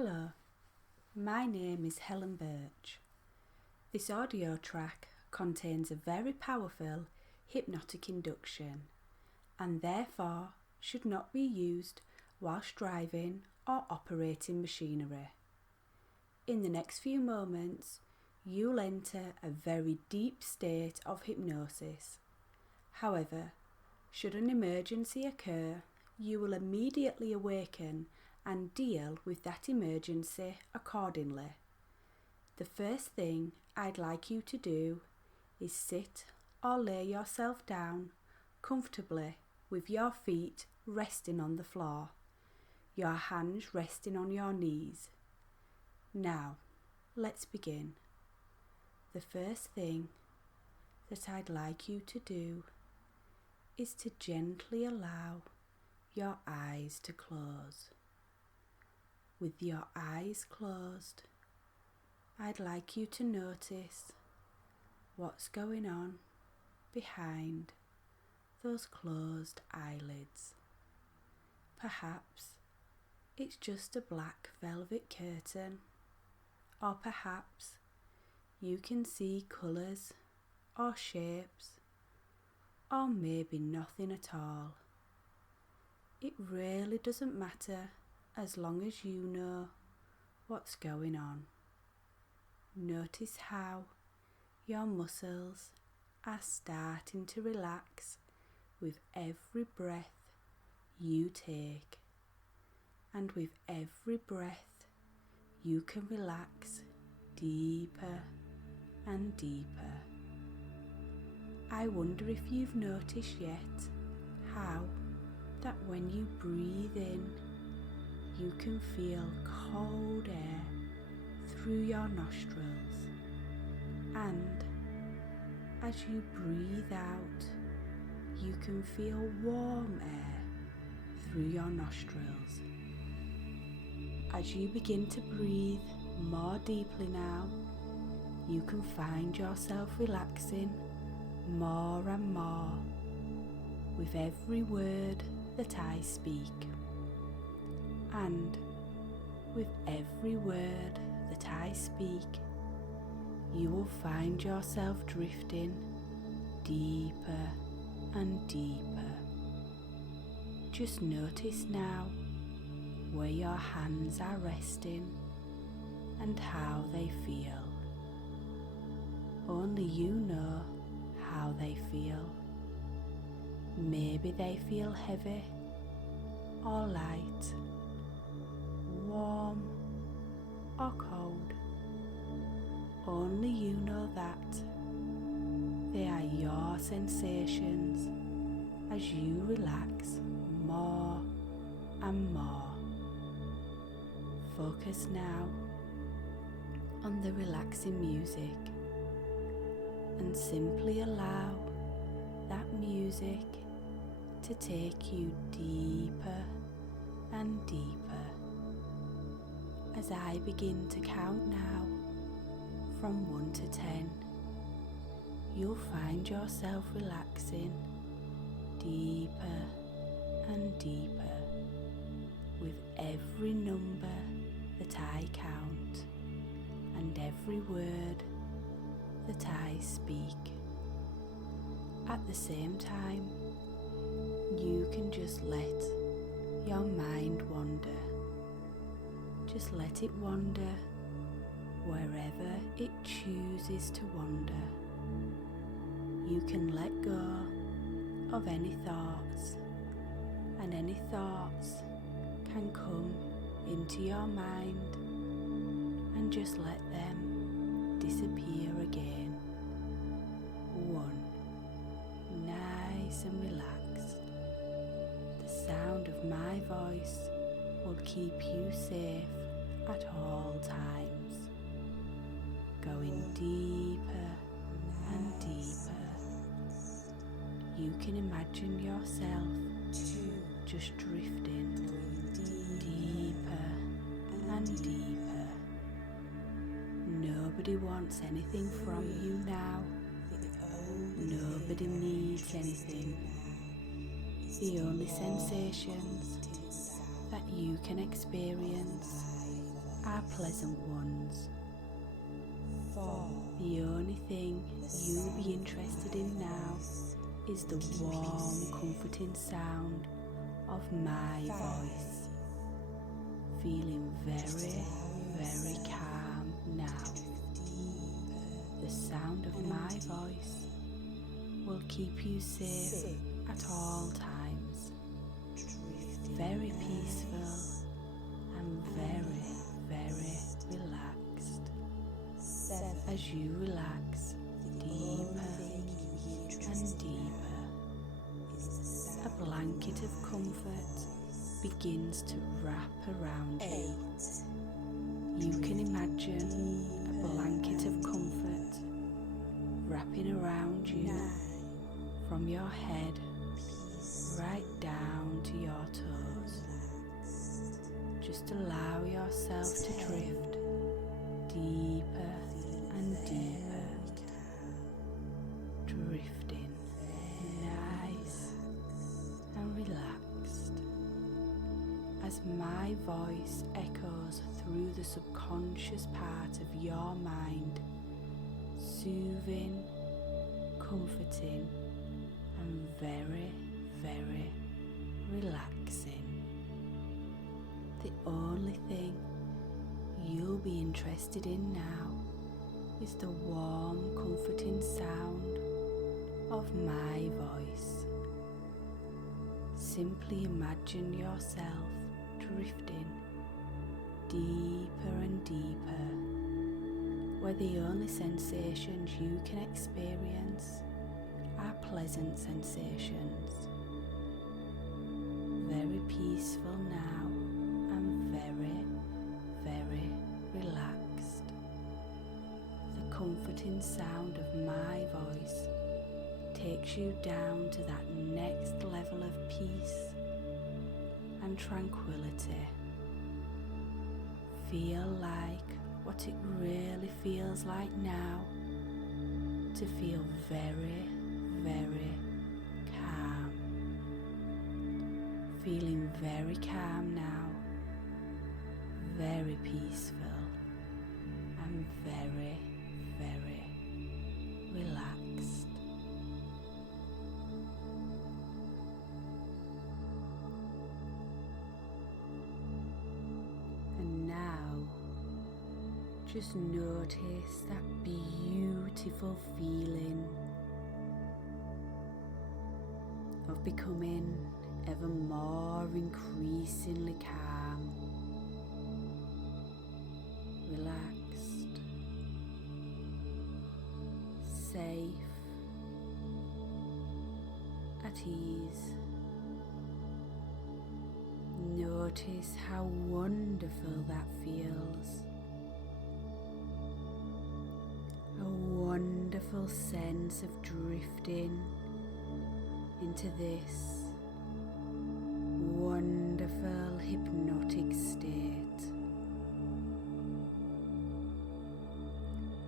Hello, my name is Helen Birch. This audio track contains a very powerful hypnotic induction and therefore should not be used whilst driving or operating machinery. In the next few moments, you'll enter a very deep state of hypnosis. However, should an emergency occur, you will immediately awaken and deal with that emergency accordingly. The first thing I'd like you to do is sit or lay yourself down comfortably with your feet resting on the floor, your hands resting on your knees. Now, let's begin. The first thing that I'd like you to do is to gently allow your eyes to close. With your eyes closed, I'd like you to notice what's going on behind those closed eyelids. Perhaps it's just a black velvet curtain, or perhaps you can see colours or shapes, or maybe nothing at all. It really doesn't matter as long as you know what's going on. Notice how your muscles are starting to relax with every breath you take, and with every breath you can relax deeper and deeper. I wonder if you've noticed yet how that when you breathe in, you can feel cold air through your nostrils, and as you breathe out, you can feel warm air through your nostrils. As you begin to breathe more deeply now, you can find yourself relaxing more and more with every word that I speak. And with every word that I speak, you will find yourself drifting deeper and deeper. Just notice now where your hands are resting and how they feel. Only you know how they feel. Maybe they feel heavy or light, warm or cold. Only you know that. They are your sensations as you relax more and more. Focus now on the relaxing music and simply allow that music to take you deeper and deeper. As I begin to count now from 1 to 10, you'll find yourself relaxing deeper and deeper with every number that I count and every word that I speak. At the same time, you can just let your mind wander. Just let it wander wherever it chooses to wander. You can let go of any thoughts, and any thoughts can come into your mind, and just let them disappear again. 1. Nice and relaxed. The sound of my voice will keep you safe at all times. Going deeper and deeper. You can imagine yourself just drifting deeper and deeper. Nobody wants anything from you now. Nobody needs anything. The only sensations that you can experience are pleasant ones. The only thing you'll be interested in now is the warm, comforting sound of my voice. Feeling very, very calm now. The sound of my voice will keep you safe at all times. Very peaceful and very, very relaxed. As you relax deeper and deeper, a blanket of comfort begins to wrap around you. You can imagine a blanket of comfort wrapping around you from your head right down to your toes. Just allow yourself to drift deeper and deeper, drifting nice and relaxed as my voice echoes through the subconscious part of your mind, soothing, comforting and very, very relaxing. The only thing you'll be interested in now is the warm, comforting sound of my voice. Simply imagine yourself drifting deeper and deeper, where the only sensations you can experience are pleasant sensations. Very peaceful now and very, very relaxed. The comforting sound of my voice takes you down to that next level of peace and tranquility. Feel like what it really feels like now, to feel very, very calm. Feeling very calm now, very peaceful and very, very relaxed. And now, just notice that beautiful feeling of becoming ever more increasingly calm, relaxed, safe, at ease. Notice how wonderful that feels. A wonderful sense of drifting into this wonderful hypnotic state.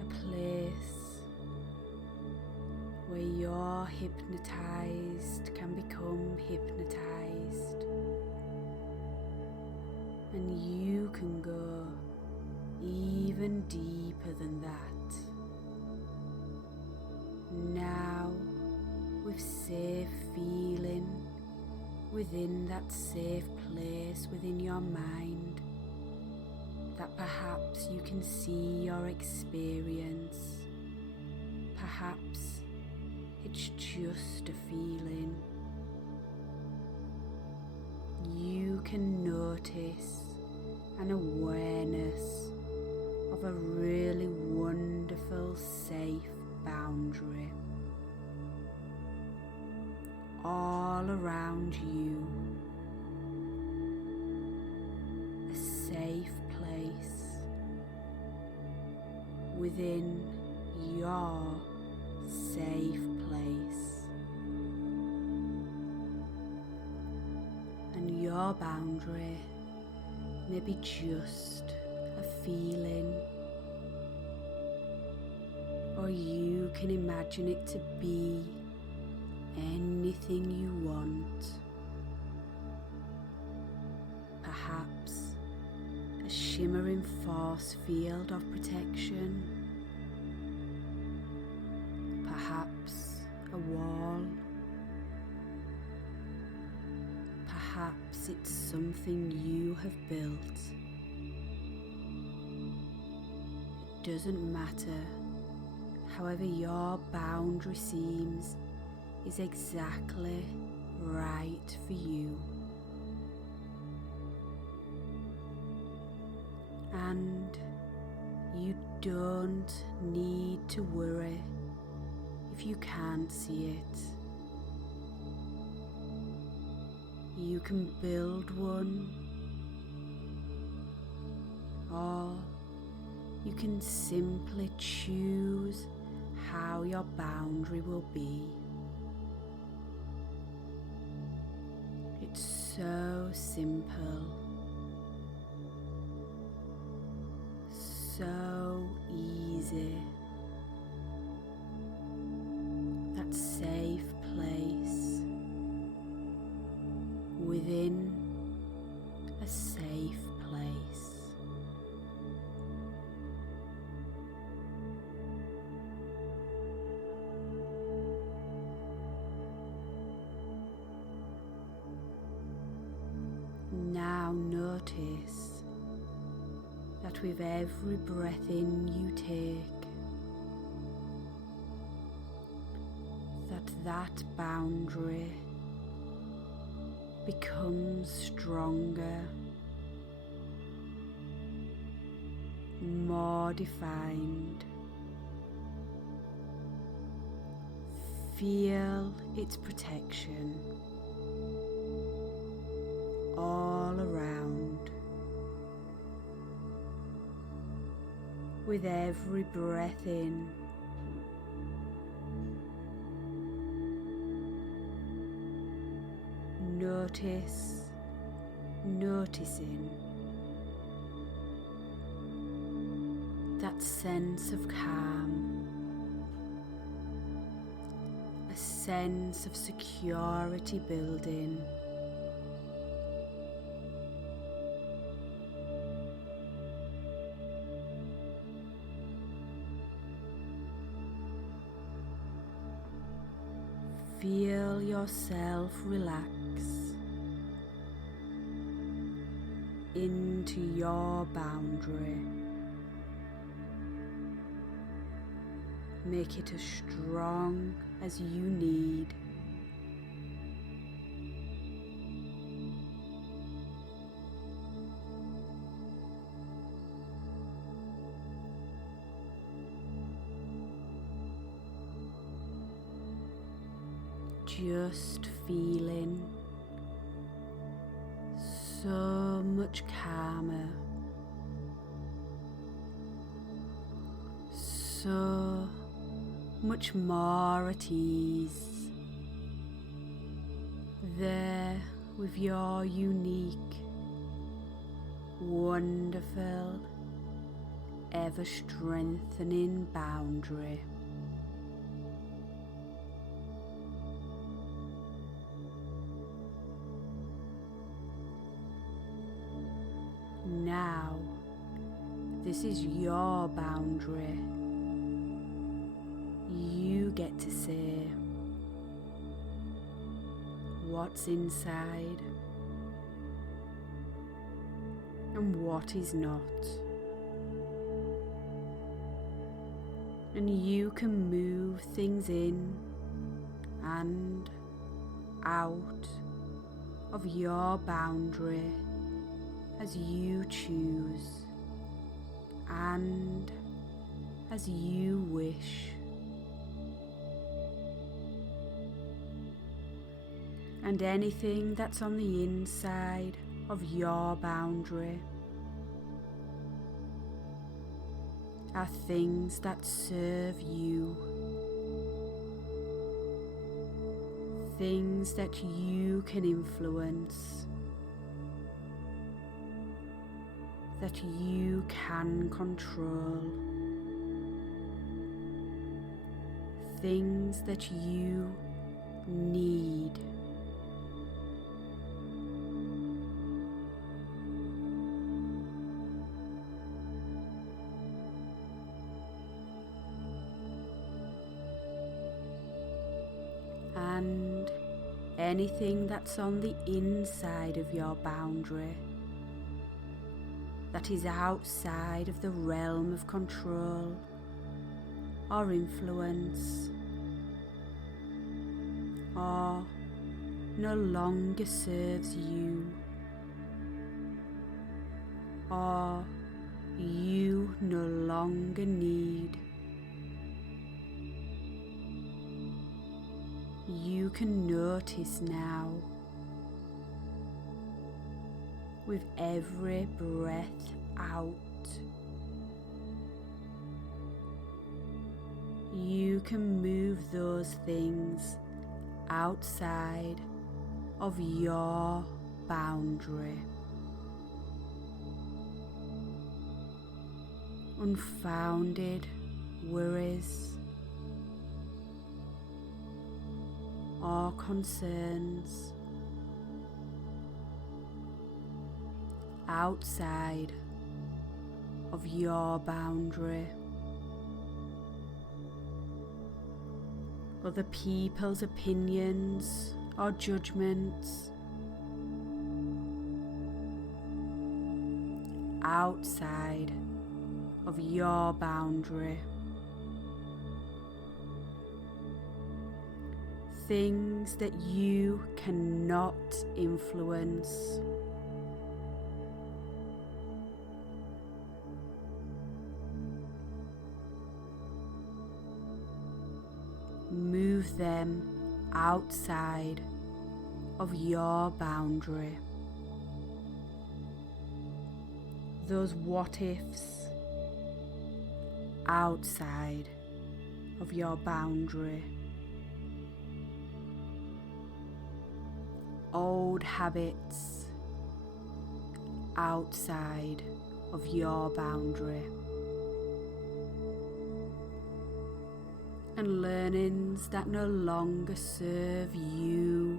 A place where you're hypnotized can become hypnotized, and you can go even deeper than that. Now, with safe feeling within that safe place within your mind, that perhaps you can see your experience. Perhaps it's just a feeling. You can notice an awareness of a really wonderful, safe boundary all around you. A safe place within your safe place. And your boundary may be just a feeling, or you can imagine it to be anything you want. Perhaps a shimmering force field of protection. Perhaps a wall. Perhaps it's something you have built. It doesn't matter. However your boundary seems is exactly right for you. And you don't need to worry if you can't see it. You can build one, or you can simply choose how your boundary will be. It's so simple, so easy. That safe place within a safe place. Now notice that with every breath in you take, that boundary becomes stronger, more defined. Feel its protection all around. With every breath in, noticing that sense of calm, a sense of security building. Feel yourself relax into your boundary. Make it as strong as you need. Just feeling so much calmer, so much more at ease, there with your unique, wonderful, ever-strengthening boundary. Now, this is your boundary. You get to say what's inside and what is not. And you can move things in and out of your boundary as you choose and as you wish. And anything that's on the inside of your boundary are things that serve you, things that you can influence, that you can control, things that you need. anything that's on the inside of your boundary that is outside of the realm of control or influence, or no longer serves you, or you no longer need. You can notice now, with every breath out, you can move those things outside of your boundary. Unfounded worries or concerns outside of your boundary. Other people's opinions or judgments outside of your boundary. Things that you cannot influence. Move them outside of your boundary. Those what ifs outside of your boundary. Old habits outside of your boundary. And learnings that no longer serve you.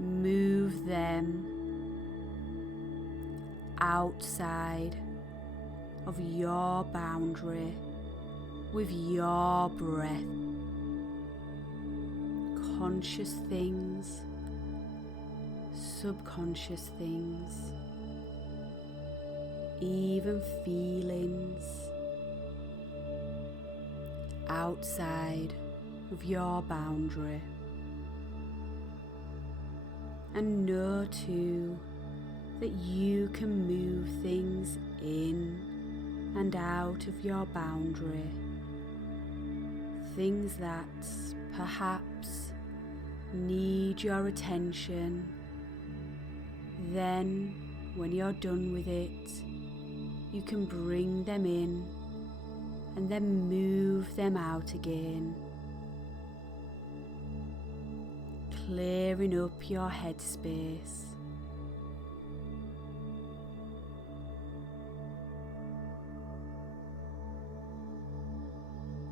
Move them outside of your boundary with your breath. Conscious things, subconscious things, even feelings outside of your boundary. And know too that you can move things in and out of your boundary. Things that perhaps need your attention. Then, when you're done with it, you can bring them in and then move them out again, clearing up your headspace.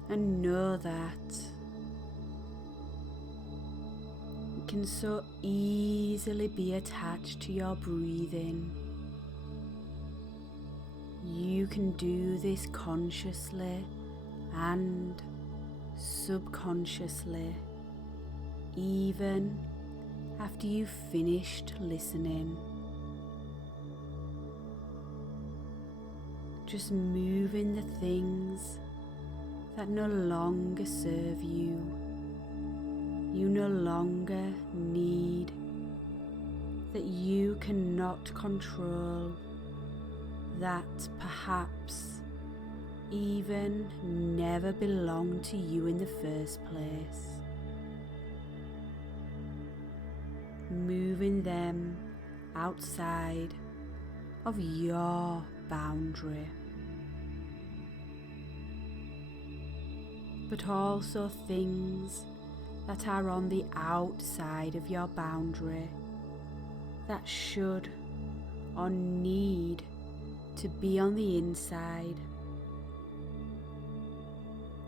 And know that you can so easily be attached to your breathing. You can do this consciously and subconsciously, even after you've finished listening. Just moving the things that no longer serve you, you no longer need, that you cannot control, that perhaps even never belonged to you in the first place. Moving them outside of your boundary. But also things that are on the outside of your boundary that should or need to be on the inside.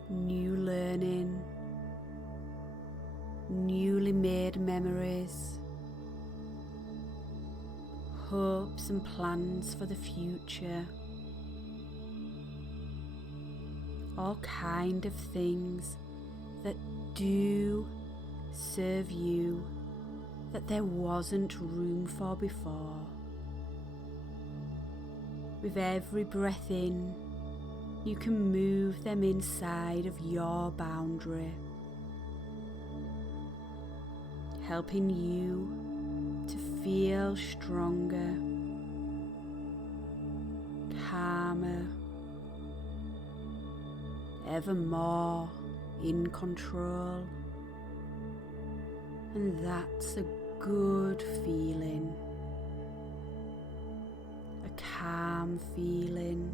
New learning, newly made memories, hopes and plans for the future. All kind of things that do serve you that there wasn't room for before. With every breath in, you can move them inside of your boundary, helping you to feel stronger, calmer, ever more in control. And that's a good feeling, a calm feeling,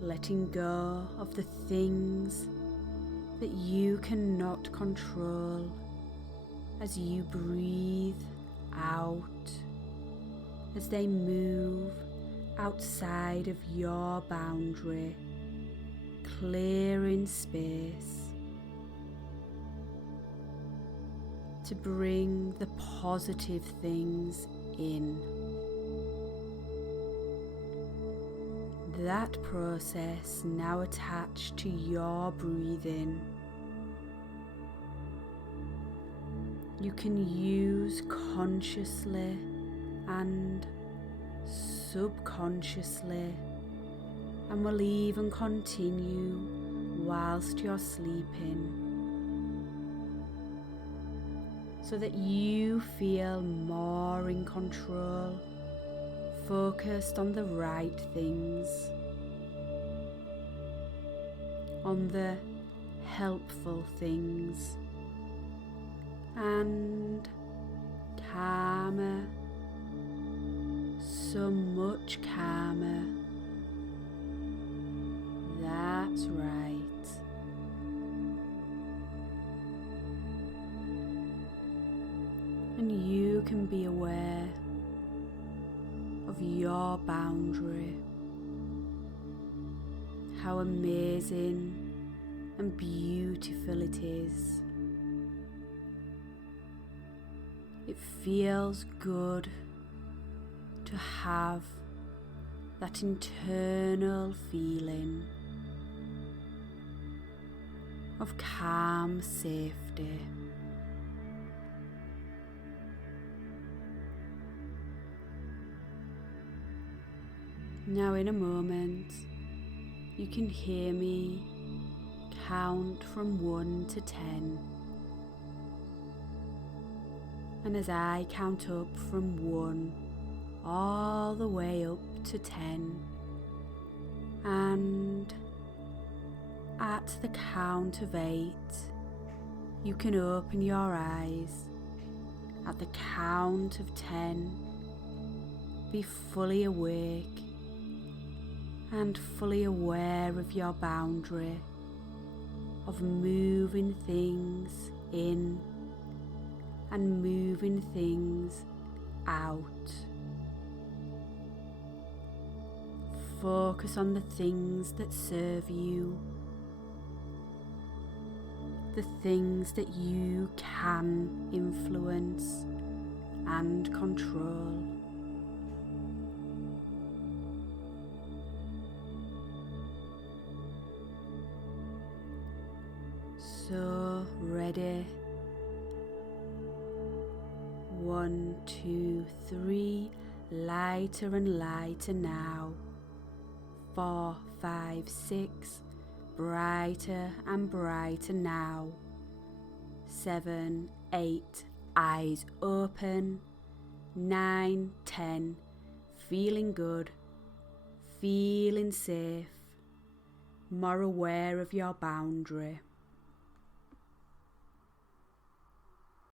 letting go of the things that you cannot control as you breathe out, as they move outside of your boundary, clearing space to bring the positive things in. That process now attached to your breathing. You can use consciously and subconsciously, and will even continue whilst you're sleeping, so that you feel more in control, focused on the right things, on the helpful things, and calmer, so much calmer. That's right. And you can be aware of your boundary, how amazing and beautiful it is. It feels good to have that internal feeling of calm safety. Now in a moment, you can hear me count from 1 to 10. And as I count up from 1 all the way up to 10, and at the count of 8, you can open your eyes. At the count of 10, be fully awake and fully aware of your boundary, of moving things in and moving things out. Focus on the things that serve you, the things that you can influence and control. So ready. 1, 2, 3, lighter and lighter now. 4, 5, 6, brighter and brighter now. 7, 8, eyes open. 9, 10, feeling good, feeling safe, more aware of your boundary.